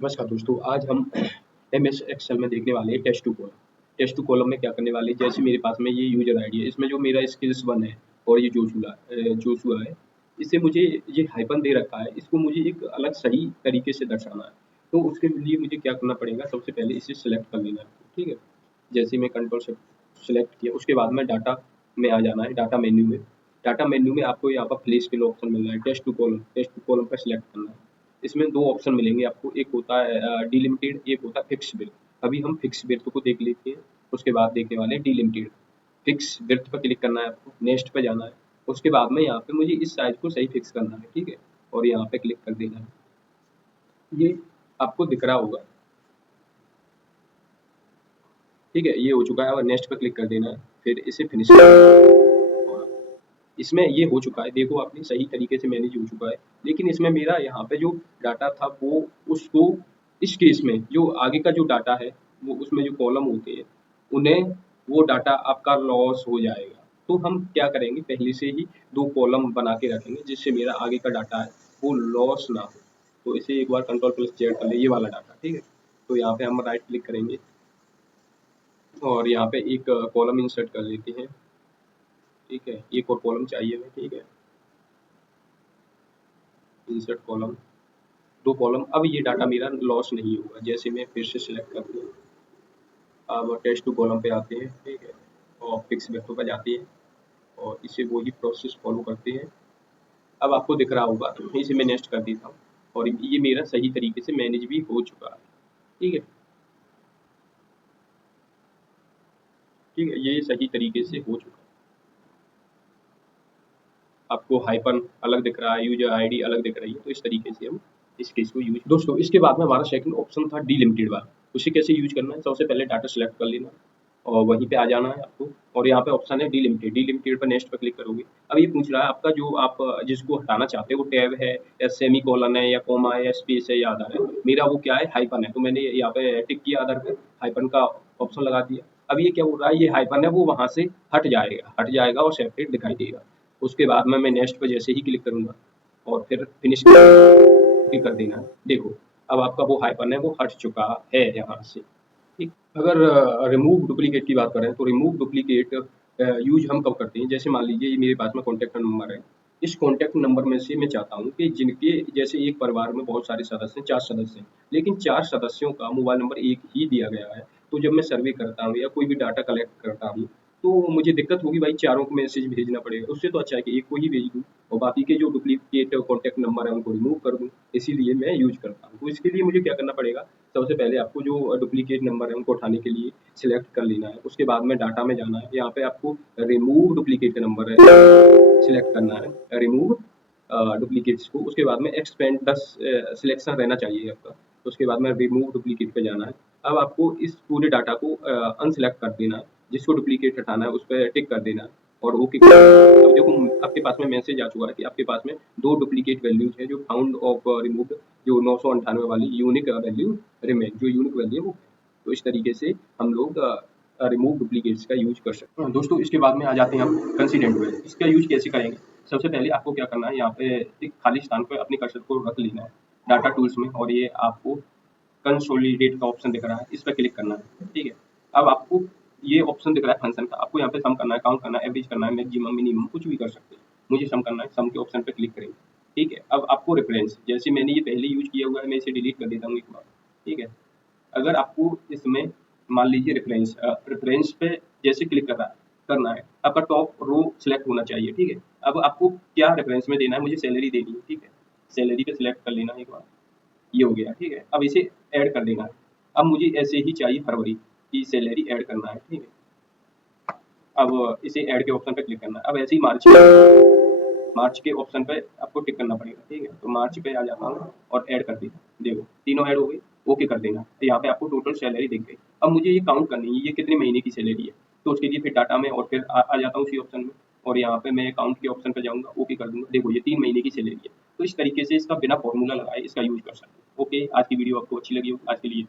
नमस्कार दोस्तों, आज हम एमएस एक्सेल में देखने वाले हैं test two column. Test two column में क्या करने वाले हैं, जैसे मेरे पास में ये यूजर आईडी है, इसमें जो मेरा स्किल्स 1 है और ये जोशुआ है, इससे मुझे ये हाइपन दे रखा है, इसको मुझे एक अलग सही तरीके से दर्शाना है। तो उसके लिए मुझे क्या करना पड़ेगा, सबसे पहले इसे सेलेक्ट कर लेना है, ठीक है। जैसे मैं कंट्रोल से सेलेक्ट किया, उसके बाद में डाटा में आ जाना है, डाटा मेन्यू में। डाटा मेन्यू में आपको यहाँ पर फ्लैश के लिए ऑप्शन मिल रहा है, टेस्ट टू कॉलम पर सिलेक्ट करना है। इसमें 2 ऑप्शन मिलेंगे आपको, एक होता है डिलिमिटेड, एक होता है फिक्स विड्थ। अभी हम फिक्स विड्थ को देख लेते हैं, उसके बाद देखने वाले हैं डिलिमिटेड। फिक्स विड्थ पर क्लिक करना है आपको, नेक्स्ट पे जाना है। उसके बाद में यहाँ पे मुझे इस साइज को सही फिक्स करना है, ठीक है, और यहाँ पे क्लिक कर देना है। ये आपको दिख रहा होगा, ठीक है, ये हो चुका है और नेक्स्ट पे क्लिक कर देना है, फिर इसे फिनिश कर। इसमें ये हो चुका है, देखो आपने सही तरीके से मैनेज हो चुका है। लेकिन इसमें मेरा यहाँ पे जो डाटा था वो उसको इस केस में जो आगे का जो डाटा है वो उसमें जो कॉलम होते हैं उन्हें वो डाटा आपका लॉस हो जाएगा। तो हम क्या करेंगे, पहले से ही 2 कॉलम बना के रखेंगे जिससे मेरा आगे का डाटा है वो लॉस ना हो। तो इसे एक बार कंट्रोल प्लस जेड कर ले, ये वाला डाटा, ठीक है। तो यहाँ पे हम राइट क्लिक करेंगे और यहाँ पे एक कॉलम इंसर्ट कर लेते हैं, ठीक है। एक और कॉलम चाहिए हमें, ठीक है, इंसर्ट कॉलम, 2 कॉलम। अब ये डाटा मेरा लॉस नहीं होगा। जैसे मैं फिर से सिलेक्ट करते हैं, अब टेस्ट टू कॉलम पे आते हैं, ठीक है, और फिक्स वेक्टर पे जाते हैं और इसे वही प्रोसेस फॉलो करते हैं। अब आपको दिख रहा होगा, इसे मैं नेक्स्ट कर देता हूँ और ये मेरा सही तरीके से मैनेज भी हो चुका है, ठीक है। ठीक है, ये सही तरीके से हो चुका है। आपको हाइपन अलग दिख रहा है, यूजर आईडी अलग दिख रही है, तो इस तरीके से हम इस केस को यूज। दोस्तों, इसके बाद में हमारा सेकंड ऑप्शन था डिलिमिटेड वाला। उसे कैसे यूज करना है, सबसे पहले डाटा सेलेक्ट कर लेना और वहीं पे आ जाना है आपको, और यहाँ पे ऑप्शन है डिलिमिटेड। डिलिमिटेड पर नेक्स्ट पर क्लिक करोगे। अब ये पूछ रहा है आपका जो आप जिसको हटाना चाहते हो वो टैब है या सेमी कॉलन है या कॉमा है या स्पेस है या अदर है। मेरा वो क्या है, हाइपन है, तो मैंने यहाँ पे टिक किया अदर पे, हाइपन का ऑप्शन लगा दिया। अब ये क्या हो रहा है, ये हाइपन है वो वहाँ से हट जाएगा और सेपरेट दिखाई देगा। उसके बाद में मैं नेक्स्ट पे जैसे ही क्लिक करूँगा और फिर फिनिश भी कर देना है। देखो, अब आपका वो हाइपन है वो हट चुका है यहाँ से, ठीक। अगर रिमूव डुप्लीकेट की बात करें तो रिमूव डुप्लीकेट यूज हम कब करते हैं, जैसे मान लीजिए ये मेरे पास में कॉन्टैक्ट नंबर है। इस कॉन्टैक्ट नंबर में से मैं चाहता हूँ कि जिनके जैसे एक परिवार में बहुत सारे सदस्य हैं, 4 सदस्य हैं, लेकिन 4 सदस्यों का मोबाइल नंबर एक ही दिया गया है। तो जब मैं सर्वे करता हूँ या कोई भी डाटा कलेक्ट करता हूँ तो मुझे दिक्कत होगी भाई, चारों को मैसेज भेजना पड़ेगा। उससे तो अच्छा है कि एक को ही भेज दूँ और बाकी के जो डुप्लीकेट कॉन्टैक्ट नंबर है उनको रिमूव कर दूँ। इसीलिए मैं यूज करता हूँ। तो इसके लिए मुझे क्या करना पड़ेगा, सबसे पहले आपको जो डुप्लीकेट नंबर है उनको उठाने के लिए सिलेक्ट कर लेना है। उसके बाद में डाटा में जाना है, यहाँ पे आपको रिमूव डुप्लीकेट नंबर है सिलेक्ट करना है, रिमूव डुप्लीकेट्स को। उसके बाद में एक्सपेंड 10 सिलेक्शन रहना चाहिए आपका। उसके बाद में रिमूव डुप्लीकेट पे जाना है। अब आपको इस पूरे डाटा को अनसेलेक्ट कर देना है, जिसको डुप्लीकेट हटाना है उस पर टिक कर देना है और ओके। अब देखो आपके पास में मैसेज आ चुका है कि आपके पास में 2 डुप्लीकेट वैल्यूज है जो फाउंड ऑफ रिमूव्ड, जो 998 वाली यूनिक वैल्यू रिमेन, जो यूनिक वैल्यू है वो। तो इस तरीके से हम लोग रिमूव डुप्लीकेट्स का यूज कर सकते हैं। दोस्तों, इसके बाद में आ जाते हैं हम कंसिडेंट में। इसका यूज कैसे करेंगे, सबसे पहले आपको क्या करना है, यहाँ पे एक खाली स्थान पर अपने कर्सर को रख लेना है डाटा टूल्स में, और ये आपको कंसोलिडेट का ऑप्शन दिख रहा है, इस पर क्लिक करना है, ठीक है। अब आपको ये ऑप्शन दिख रहा है फंक्शन का, आपको यहाँ पे सम करना है, काउंट करना है, एवरेज करना है, मैक्सिमम मिनिमम कुछ भी कर सकते हैं। मुझे सम करना है, सम के ऑप्शन पे क्लिक करेंगे, ठीक है। अब आपको रेफरेंस, जैसे मैंने ये पहले यूज किया हुआ है, मैं इसे डिलीट कर देता हूँ एक बार, ठीक है। अगर आपको इसमें मान लीजिए रेफरेंस पे जैसे क्लिक करना है, आपका टॉप रो सिलेक्ट होना चाहिए, ठीक है। अब आपको क्या रेफरेंस में देना है, मुझे सैलरी देनी है, ठीक है। सैलरी पे सिलेक्ट कर लेना है एक बार, ये हो गया, ठीक है। अब इसे ऐड कर देना है। अब मुझे ऐसे ही चाहिए फरवरी की सैलरी ऐड करना है, ठीक है। अब इसे ऐड के ऑप्शन पे क्लिक करना है। अब ऐसे ही मार्च के ऑप्शन पे आपको टिक करना पड़ेगा, ठीक है। तो मार्च पे आ जाता हूँ और ऐड कर देता हूँ। देखो तीनों ऐड हो गई, ओके कर देना। तो यहाँ पे आपको टोटल सैलरी दिख गई। अब मुझे ये काउंट करनी है, ये कितने महीने की सैलरी है। तो उसके लिए फिर डाटा में और फिर आ जाता हूँ उसी ऑप्शन में, और यहाँ पे मैं काउंट के ऑप्शन पे जाऊँगा, ओके कर दूँगा। देखो ये 3 महीने की सैलरी है। तो इस तरीके से इसका बिना फॉर्मूला लगाए इसका यूज़ कर सकते हैं। ओके, आज की वीडियो आपको अच्छी लगी हो, आज के लिए